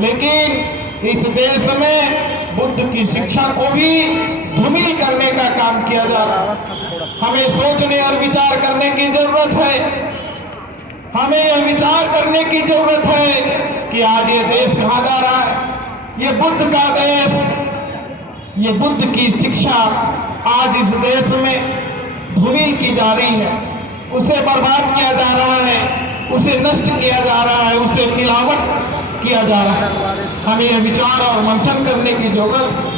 लेकिन इस देश में बुद्ध की शिक्षा को भी धूमिल करने का काम किया जा रहा है। हमें सोचने और विचार करने की जरूरत है। हमें यह विचार करने की जरूरत है कि आज ये देश कहाँ जा रहा है। ये बुद्ध का देश, ये बुद्ध की शिक्षा आज इस देश में धूमिल की जा रही है, उसे बर्बाद किया जा रहा है, उसे नष्ट किया जा रहा है, उसे मिलावट किया जा रहा है। हमें यह विचार और मंथन करने की जरूरत है।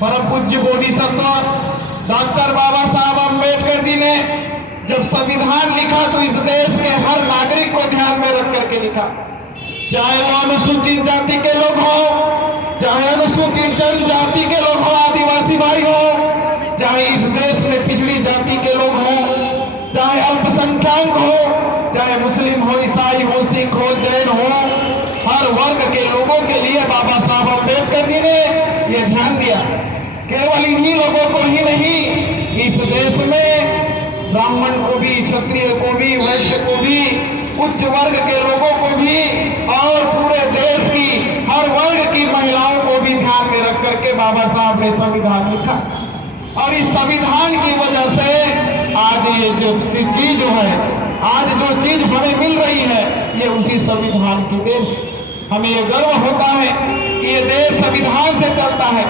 परम पूज्य बोधिसत्व डॉक्टर बाबा साहब अम्बेडकर जी ने जब संविधान लिखा तो इस देश के हर नागरिक को ध्यान में रख करके लिखा, चाहे वो अनुसूचित जाति के लोग हो, चाहे अनुसूचित जनजाति के लोग हो, आदिवासी भाई हो, चाहे इस देश में पिछड़ी जाति के लोग हो, चाहे अल्पसंख्यक हो, चाहे मुस्लिम हो, ईसाई हो, सिख हो, जैन हो, हर वर्ग के लोगों के लिए बाबा साहब अम्बेडकर जी ने यह ध्यान दिया। केवल इन्हीं लोगों को ही नहीं, इस देश में ब्राह्मण को भी, क्षत्रिय को भी, वैश्य को भी, उच्च वर्ग के लोगों को भी और पूरे देश की हर वर्ग की महिलाओं को भी ध्यान में रख करके बाबा साहब ने संविधान लिखा। और इस संविधान की वजह से आज ये जो चीज है, आज जो चीज हमें मिल रही है, ये उसी संविधान की देन। हमें ये गर्व होता है कि ये देश संविधान से चलता है,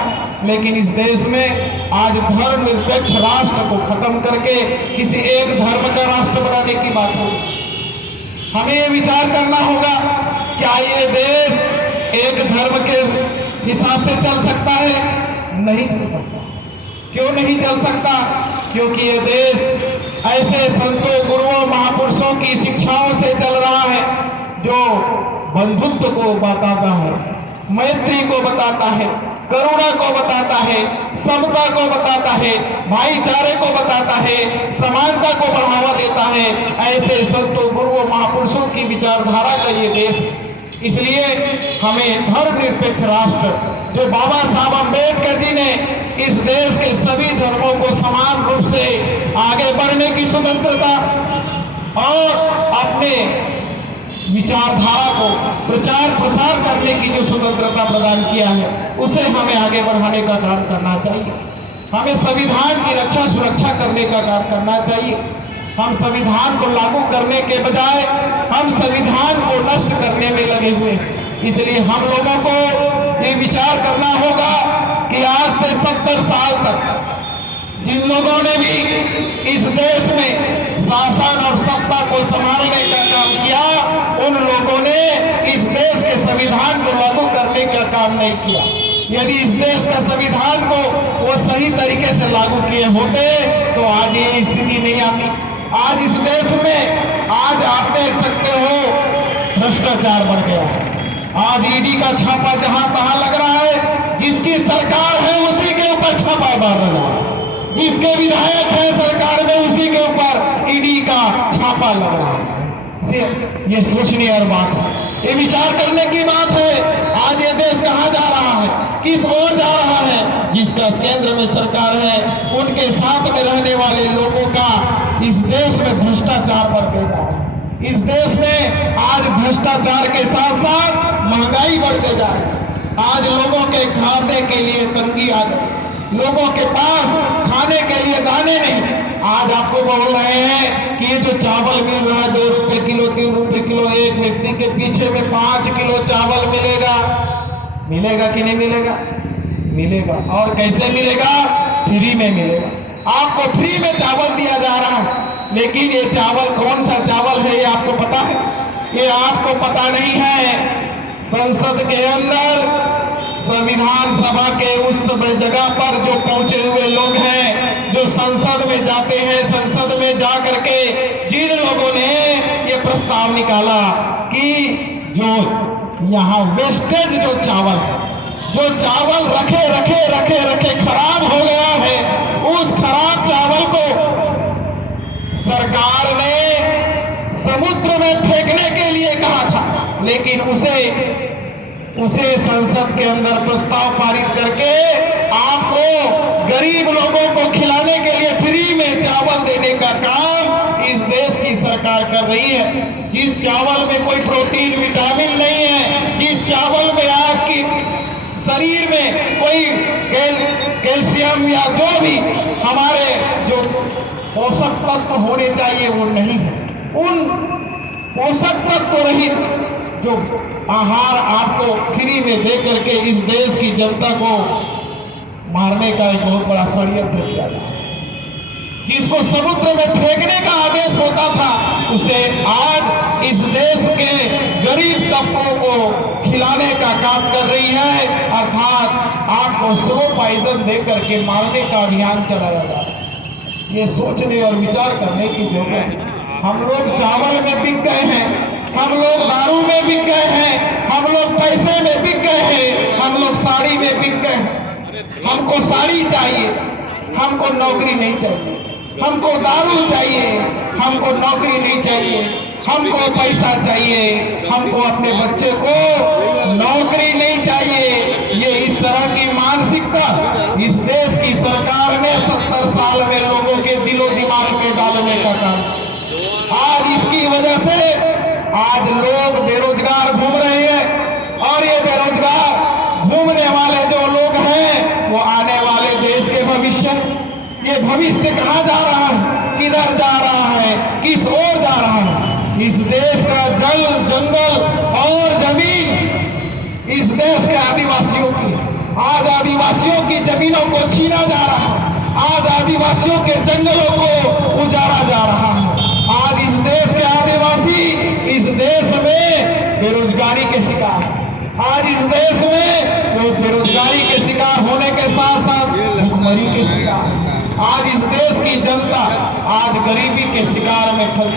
लेकिन इस देश में आज धर्मनिरपेक्ष राष्ट्र को खत्म करके किसी एक धर्म का राष्ट्र बनाने की बात होगी। हमें ये विचार करना होगा, क्या ये देश एक धर्म के हिसाब से चल सकता है? नहीं चल सकता। क्यों नहीं चल सकता? क्योंकि ये देश ऐसे संतों, गुरुओं, महापुरुषों की शिक्षाओं से चल रहा है जो बंधुत्व को बताता है, मैत्री को बताता है, करुणा को बताता है, समता को बताता है, भाईचारे को बताता है, समानता को बढ़ावा देता है। ऐसे संतों, गुरुओं, महापुरुषों की विचारधारा का ये देश। इसलिए हमें धर्मनिरपेक्ष राष्ट्र, जो बाबा साहब अम्बेडकर जी ने इस देश के सभी धर्मों को समान रूप से आगे बढ़ने की स्वतंत्रता और अपने विचारधारा को प्रचार प्रसार करने की जो स्वतंत्रता प्रदान किया है, उसे हमें आगे बढ़ाने का काम करना चाहिए। हमें संविधान की रक्षा सुरक्षा करने का काम करना चाहिए। हम संविधान को लागू करने के बजाय हम संविधान को नष्ट करने में लगे हुए हैं। इसलिए हम लोगों को ये विचार करना होगा कि आज से 70 साल तक जिन लोगों ने भी इस देश में शासन और सत्ता को संभालने का काम किया, उन लोगों ने इस देश के संविधान को लागू करने का काम नहीं किया। यदि इस देश का संविधान को वो सही तरीके से लागू किए होते तो आज ये स्थिति नहीं आती। आज इस देश में आज आप देख सकते हो भ्रष्टाचार बढ़ गया है। आज ईडी का छापा जहां तहां लग रहा है, जिसकी सरकार है उसी के ऊपर छापा मार रहा है, जिसके विधायक है सरकार में उसी के ऊपर ईडी का छापा लग रहा है। ये सोचने और बात है, ये विचार करने की बात है। आज ये देश कहाँ जा रहा है, किस ओर जा रहा है? जिसका केंद्र में सरकार है, उनके साथ में रहने वाले लोगों का इस देश में भ्रष्टाचार बढ़ते जा रहा है। इस देश में आज भ्रष्टाचार के साथ साथ महंगाई बढ़ते जा रही है। आज लोगों के खाने के लिए तंगी आ गई, लोगों के पास खाने के लिए दाने नहीं। आज आपको बोल रहे हैं कि ये जो चावल मिल रहा है 2 रुपए किलो, 3 रुपए किलो, एक व्यक्ति के पीछे में 5 किलो चावल मिलेगा। मिलेगा कि नहीं मिलेगा? मिलेगा। और कैसे मिलेगा? फ्री में मिलेगा। आपको फ्री में चावल दिया जा रहा है, लेकिन ये चावल कौन सा चावल है ये आपको पता है? ये आपको पता नहीं है। संसद के अंदर संविधान सभा के उस जगह पर जो पहुंचे हुए लोग हैं, जो संसद में जाते हैं, संसद में जा करके जिन लोगों ने ये प्रस्ताव निकाला कि जो यहाँ वेस्टेज जो चावल है, जो चावल रखे खराब हो गया है, उस खराब चावल को सरकार ने समुद्र में फेंकने के लिए कहा था, लेकिन उसे संसद के अंदर प्रस्ताव पारित करके आपको गरीब लोगों को खिलाने के लिए फ्री में चावल देने का काम इस देश की सरकार कर रही है। जिस चावल में कोई प्रोटीन, विटामिन नहीं है, जिस चावल में शरीर में कोई कैल्शियम या जो भी हमारे जो पोषक तत्व होने चाहिए वो नहीं है। उन पोषक तत्व रहित जो आहार आपको फ्री में दे करके इस देश की जनता को मारने का एक बहुत बड़ा षड्यंत्र किया जा रहा है। जिसको समुद्र में फेंकने का आदेश होता था उसे आज इस देश के गरीब तबकों को खिलाने का काम कर रही है, अर्थात आपको स्लो पॉइजन दे करके मारने का अभियान चलाया जा रहा है। ये सोचने और विचार करने की जरूरत है। हम लोग चावल में बिक गए हैं, हम लोग दारू में बिक गए हैं, हम लोग पैसे में बिक गए हैं, हम लोग साड़ी में बिक गए हैं। हमको साड़ी चाहिए, हमको नौकरी नहीं चाहिए। हमको दारू चाहिए, हमको नौकरी नहीं चाहिए। हमको पैसा चाहिए, हमको अपने बच्चे को नौकरी नहीं चाहिए। ये इस तरह की मानसिकता इस देश की सरकार ने 70 साल में लोगों के दिलो दिमाग में डालने का काम। आज इसकी वजह से आज लोग बेरोजगार घूम रहे हैं, और ये बेरोजगार घूमने वाले जो लोग हैं वो आने वाले देश के भविष्य। ये भविष्य कहाँ जा रहा है, किधर जा रहा है, किस ओर जा रहा है? इस देश का जल, जंगल और जमीन इस देश के आदिवासियों की। आज आदिवासियों की जमीनों को छीना जा रहा है, आज आदिवासियों के जंगलों को उजाड़ा जा रहा है। आज इस देश के आदिवासी इस देश में बेरोजगारी के शिकार, आज इस देश में वो बेरोजगारी के शिकार होने के साथ साथ भुखमरी के शिकार। आज इस देश की जनता आज गरीबी के शिकार में फंस,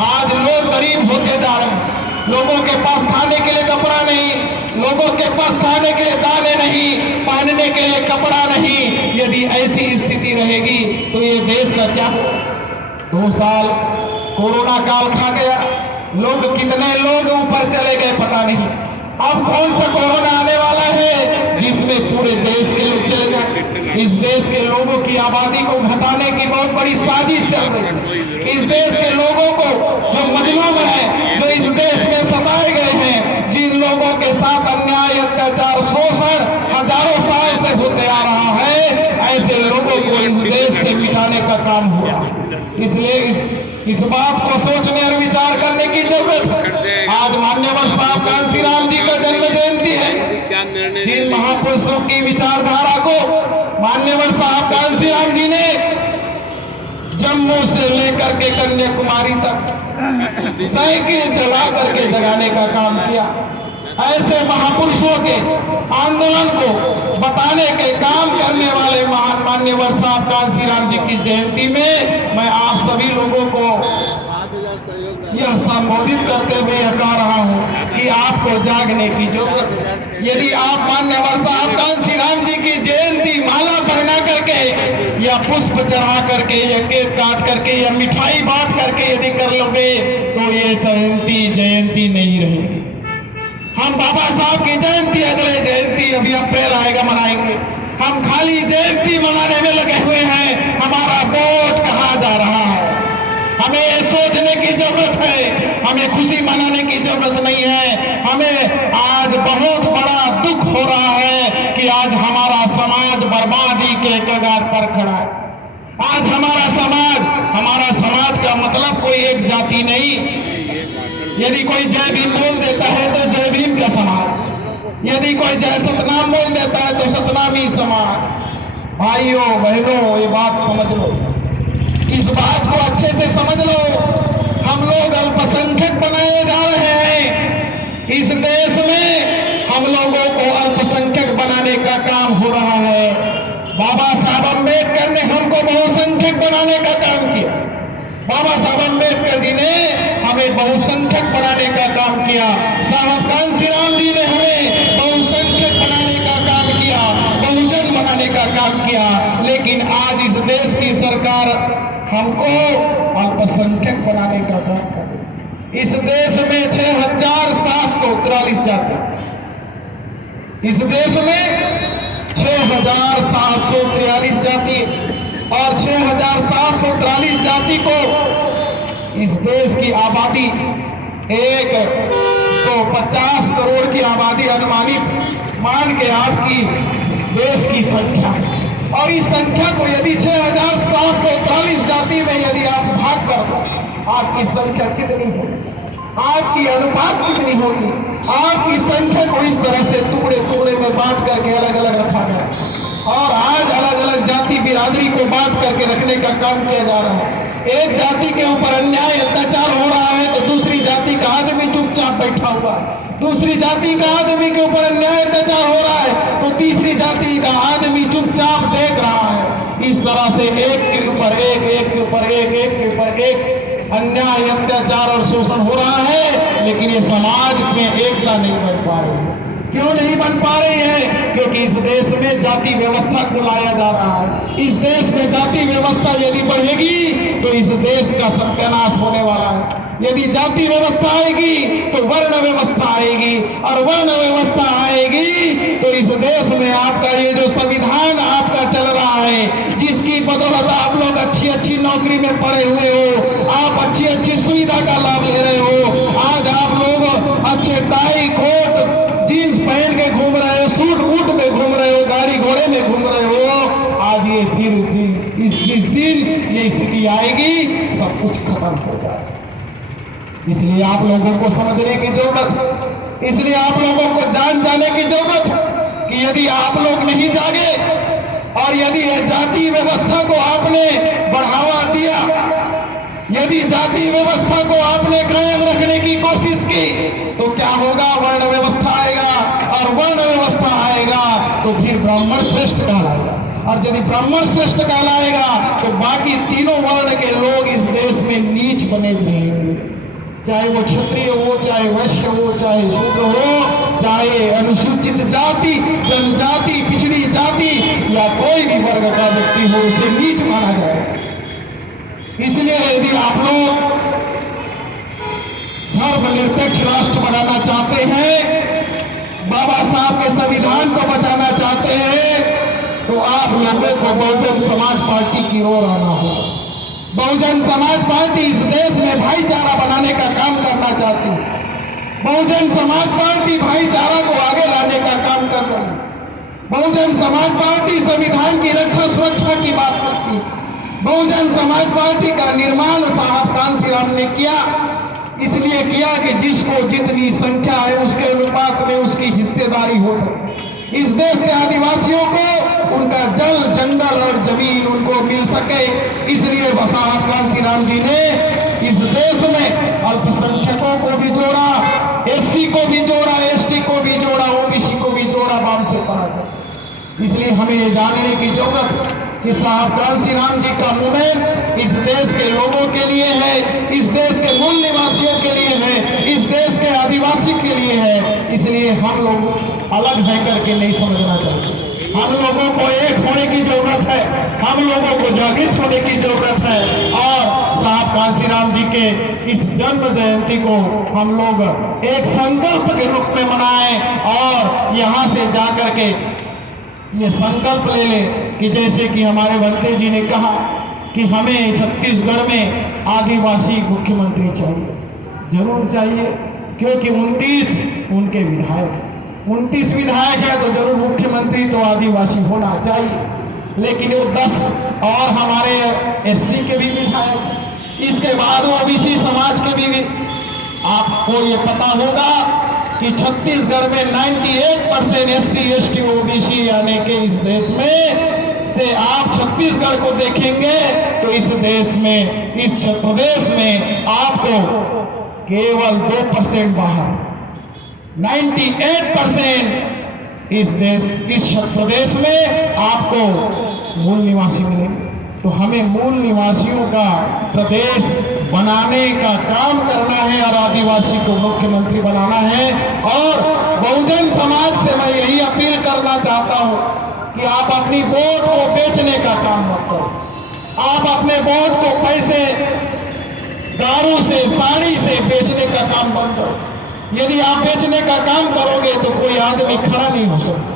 आज लोग गरीब होते जा रहे हैं। लोगों के पास खाने के लिए कपड़ा नहीं, लोगों के पास खाने के लिए दाने नहीं, पहनने के लिए कपड़ा नहीं। यदि ऐसी स्थिति रहेगी तो ये देश का क्या हो? 2 साल कोरोना काल खा गया, लोग कितने लोग ऊपर चले गए पता नहीं। अब कौन सा कोरोना आने वाला है जिसमें पूरे देश के लोग चले जाए? इस देश के लोगों की आबादी को घटाने की बहुत बड़ी साजिश चल रही है। इस देश के लोगों को जो मजलूम है, जो इस देश में सताए गए हैं, जिन लोगों के साथ अन्याय, अत्याचार, शोषण हजारों साल से होते आ रहा है, ऐसे लोगों को इस देश से मिटाने का काम हुआ। इसलिए इस बात को सोचने और विचार करने की जरूरत है। आज मान्यवर साहब कांशीराम जी का जन्म जयंती है। जिन महापुरुषों की विचारधारा को मान्यवर साहब कांशीराम जी ने जम्मू से लेकर के कन्याकुमारी तक साइकिल चला करके जगाने का काम किया, ऐसे महापुरुषों के आंदोलन को बताने के काम करने वाले महान मान्यवर साहब कांशीराम जी की जयंती में मैं आप सभी लोगों को यह संबोधित करते हुए यह कह रहा हूँ कि आपको जागने की जरूरत है। यदि आप मान्यवर साहब कांशीराम जी की जयंती माला पहना करके या पुष्प चढ़ा करके या केक काट करके या मिठाई बांट करके यदि कर लोगे तो ये जयंती नहीं रहेगी। हम बाबा साहब की जयंती, अगले जयंती अभी अप्रैल आएगा, मनाएंगे। हम खाली जयंती मनाने में लगे हुए हैं, हमारा बोझ कहाँ जा रहा है? हमें ये सोचने की जरूरत है, हमें खुशी मनाने की जरूरत नहीं है। हमें आज बहुत बड़ा दुख हो रहा है कि आज हमारा समाज बर्बादी के कगार पर खड़ा है। आज हमारा समाज का मतलब कोई एक जाति नहीं। यदि कोई जय भीम बोल देता है तो जय भीम का समाज, यदि कोई जय सतनाम बोल देता है तो सतनामी समाज। भाइयों बहनों, ये बात समझ लो, इस बात को अच्छे से समझ लो। हम लोग अल्पसंख्यक बनाए जा रहे हैं। इस देश में हम लोगों को अल्पसंख्यक बनाने का काम हो रहा है। बाबा साहब अम्बेडकर ने हमको बहुसंख्यक बनाने का काम किया। बाबा साहब अम्बेडकर जी ने हमें बहुसंख्यक बनाने का काम किया। साहब कांशीराम जी ने हमें बहुसंख्यक बनाने का काम किया, बहुजन बनाने का काम किया। लेकिन आज इस देश की सरकार हमको अल्पसंख्यक बनाने का काम कर रही है। इस देश में 6,743 जाति, इस देश में 6,743 जाति और 6,743 जाति को इस देश की आबादी 150 करोड़ की आबादी अनुमानित मान के आपकी देश की संख्या, और इस संख्या को यदि 6,743 जाति में यदि आप भाग कर दो, आपकी संख्या कितनी होगी, आपकी अनुपात कितनी होगी। आपकी संख्या को इस तरह से टुकड़े टुकड़े में बांट करके अलग अलग रखा गया, और आज अलग अलग जाति बिरादरी को बांट करके रखने का काम किया जा रहा है। एक जाति के ऊपर अन्याय अत्याचार हो रहा है तो दूसरी जाति का आदमी चुपचाप बैठा हुआ है, दूसरी जाति का आदमी के ऊपर अन्याय अत्याचार हो रहा है तो तीसरी जाति का आदमी चुपचाप देख रहा है। इस तरह से एक के ऊपर एक, एक के ऊपर एक, एक के ऊपर एक अन्याय अत्याचार और शोषण हो रहा है, लेकिन ये समाज में एकता नहीं बन पा रही है। क्यों नहीं बन पा रही है? क्योंकि इस देश में जाति व्यवस्था को लाया जा रहा है। इस देश में जाति व्यवस्था यदि बढ़ेगी तो इस देश का सत्यानाश होने वाला है। यदि जाति व्यवस्था आएगी तो वर्ण व्यवस्था आएगी, और वर्ण व्यवस्था आएगी तो इस देश में आपका ये जो संविधान आपका चल रहा है, जिसकी बदौलत आप लोग अच्छी अच्छी नौकरी में पड़े हुए हो, आप अच्छी अच्छी सुविधा का लाभ ले रहे हो, आज आप लोग अच्छे टाई कोट जींस पहन के घूम रहे हो, सूट बूट में घूम रहे हो, गाड़ी घोड़े में घूम रहे हो, आज ये फिर जिस दिन ये स्थिति आएगी सब कुछ खत्म हो जाएगा। इसलिए आप लोगों को समझने की जरूरत है, इसलिए आप लोगों को जाने की जरूरत है कि यदि आप लोग नहीं जागे और यदि जाति व्यवस्था को आपने बढ़ावा दिया, यदि जाति व्यवस्था को आपने कायम रखने की कोशिश की तो क्या होगा? वर्ण व्यवस्था आएगा, और वर्ण व्यवस्था आएगा तो फिर ब्राह्मण श्रेष्ठ कहलाएगा, और यदि ब्राह्मण श्रेष्ठ कहलाएगा तो बाकी तीनों वर्ण के लोग इस देश में नीच बने रहेंगे, चाहे वो क्षत्रिय हो, चाहे वैश्य हो, चाहे शूद्र हो, चाहे अनुसूचित जाति, जनजाति, पिछड़ी जाति या कोई भी वर्ग का व्यक्ति हो, उसे नीच माना जाएगा। इसलिए यदि आप लोग धर्मनिरपेक्ष राष्ट्र बनाना चाहते हैं, बाबा साहब के संविधान को बचाना चाहते हैं, तो आप लोगों को बहुजन समाज पार्टी की ओर आना होगा। बहुजन समाज पार्टी इस देश में भाईचारा बनाने का काम करना चाहती है। बहुजन समाज पार्टी भाईचारा को आगे लाने का काम कर रही है। बहुजन समाज पार्टी संविधान की रक्षा सुरक्षा की बात करती है। बहुजन समाज पार्टी का निर्माण साहब कांशीराम ने किया, इसलिए किया कि जिसको जितनी संख्या है उसके अनुपात में उसकी हिस्सेदारी हो सके। इस देश के आदिवासियों को उनका जल, जंगल और जमीन उनको मिल सके, इसलिए साहब कांशीराम जी ने इस देश में अल्पसंख्यकों को भी जोड़ा, एससी को भी जोड़ा, एसटी को भी जोड़ा, ओबीसी को भी जोड़ा, वाम से पड़ा। इसलिए हमें ये जानने की जरूरत है कि साहब कांशीराम जी का मूवमेंट इस देश के लोगों के लिए है, इस देश के मूल निवासियों के लिए है, इस देश के आदिवासी के लिए है। इसलिए हम लोग अलग है करके नहीं समझना चाहिए। हम लोगों को एक होने की जरूरत है, हम लोगों को जागृत होने की जरूरत है, और साहब कांशीराम जी के इस जन्म जयंती को हम लोग एक संकल्प के रूप में मनाएं, और यहाँ से जाकर के ये संकल्प ले ले कि जैसे कि हमारे बंते जी ने कहा कि हमें छत्तीसगढ़ में आदिवासी मुख्यमंत्री चाहिए, जरूर चाहिए, क्योंकि 29 उनके विधायक हैं, 29 विधायक है तो जरूर मुख्यमंत्री तो आदिवासी होना चाहिए। लेकिन वो 10 और हमारे एससी के भी विधायक, इसके बाद वो ओबीसी समाज के भी। आपको ये पता होगा कि छत्तीसगढ़ में 98% एससी, एसटी, ओबीसी यानी कि इस देश में से आप छत्तीसगढ़ को देखेंगे तो इस देश में, इस प्रदेश में आपको केवल 2% बाहर, 98% इस प्रदेश में आपको मूल निवासी मिलेंगे। तो हमें मूल निवासियों का प्रदेश बनाने का काम करना है और आदिवासी को मुख्यमंत्री बनाना है। और बहुजन समाज से मैं यही अपील करना चाहता हूं कि आप अपनी वोट को बेचने का काम मत करो। आप अपने वोट को पैसे, दारू से, साड़ी से बेचने का काम बंद करो। यदि आप बेचने का काम करोगे तो कोई आदमी खड़ा नहीं हो सकता।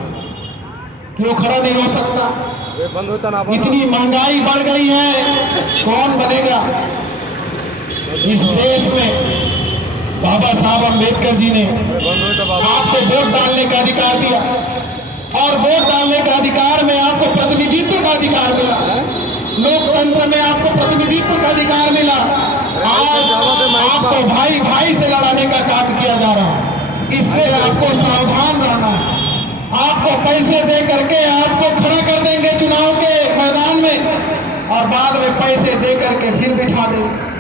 क्यों खड़ा नहीं हो सकता? इतनी महंगाई बढ़ गई है, कौन बनेगा इस देश में? बाबा साहब अम्बेडकर जी ने आपको वोट डालने का अधिकार दिया और वोट डालने का अधिकार में आपको प्रतिनिधित्व का अधिकार मिला, लोकतंत्र में आपको प्रतिनिधित्व का अधिकार मिला। आज आपको भाई भाई से लड़ाने का काम किया जा रहा है, इससे आपको सावधान रहना है। आपको पैसे दे करके आपको खड़ा कर देंगे चुनाव के मैदान में और बाद में पैसे दे करके फिर बिठा देंगे।